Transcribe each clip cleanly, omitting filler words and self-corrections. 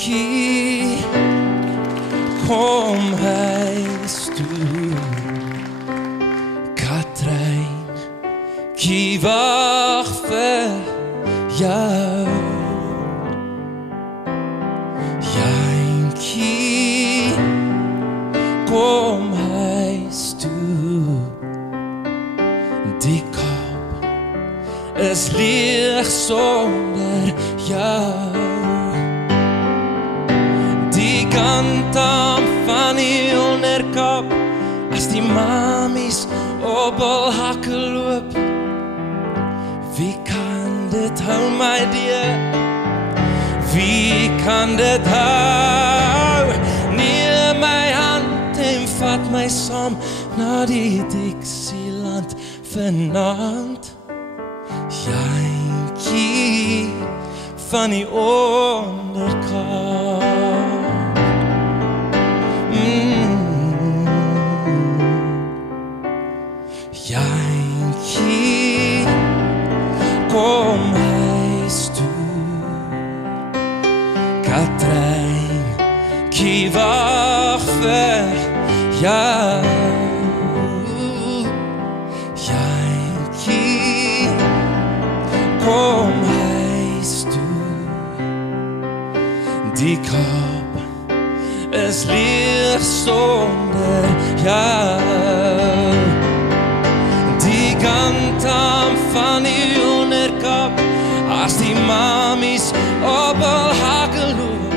Jantjie, kom huis toe. Katrijntjie wag vir jou. Jantjie, kom huis toe. Die Kaap is leeg sonder jou. Die kantam van die onderkap, as die mamies op hul hakke loop. Wie kan dit hou, my dear? Wie kan dit hou? Neem my hand en vat my saam na die Dixieland vanaand. Jantjie van die onderkap. Jantjie, kom huis toe. Katrijntjie wag vir jou. Jantjie, kom huis toe. Die Kaap is leeg sonder jou. Die kantam van die onderkap, as die mamies op hul hakke loop.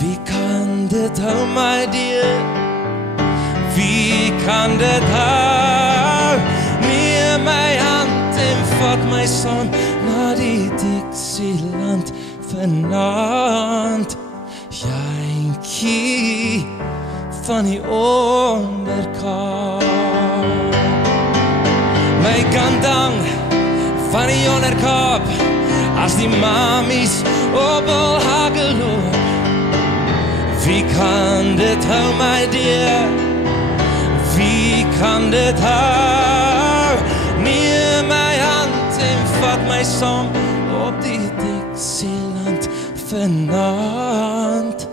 Wie kan dit hou, my dear? Wie kan dit hou? Neem my hand en vat my saam na die Dixieland vanaand. Jantjie van die onderkap. My kantang van die onderkap, as die mamies op hul hakke loop. Wie kan dit hou, my dear? Wie kan dit hou? Neem my hand en vat my saam op die Dixieland vanaand.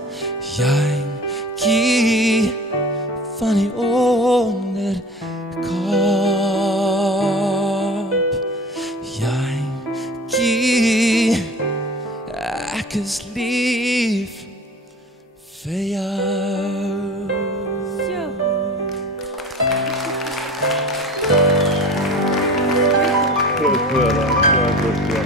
Jantjie van die onderkap. Jantjie, ek is lief vir jou. Groot woorde, groot woorde.